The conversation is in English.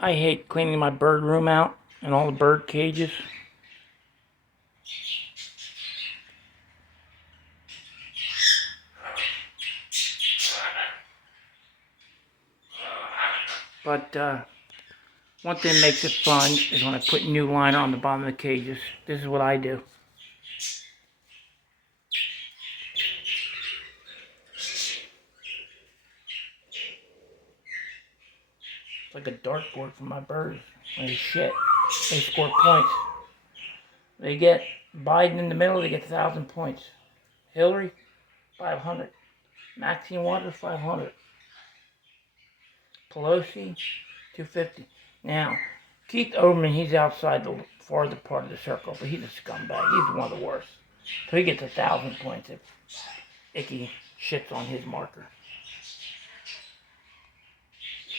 I hate cleaning my bird room out and all the bird cages. But one thing that makes it fun is when I put new liner on the bottom of the cages. This is what I do. It's like a dartboard for my birds. When they shit, they score points. They get Biden in the middle, they get 1,000 points. Hillary, 500. Maxine Waters, 500. Pelosi, 250. Now, Keith Oberman, he's outside the farther part of the circle, but he's a scumbag. He's one of the worst. So he gets 1,000 points if Icky shits on his marker.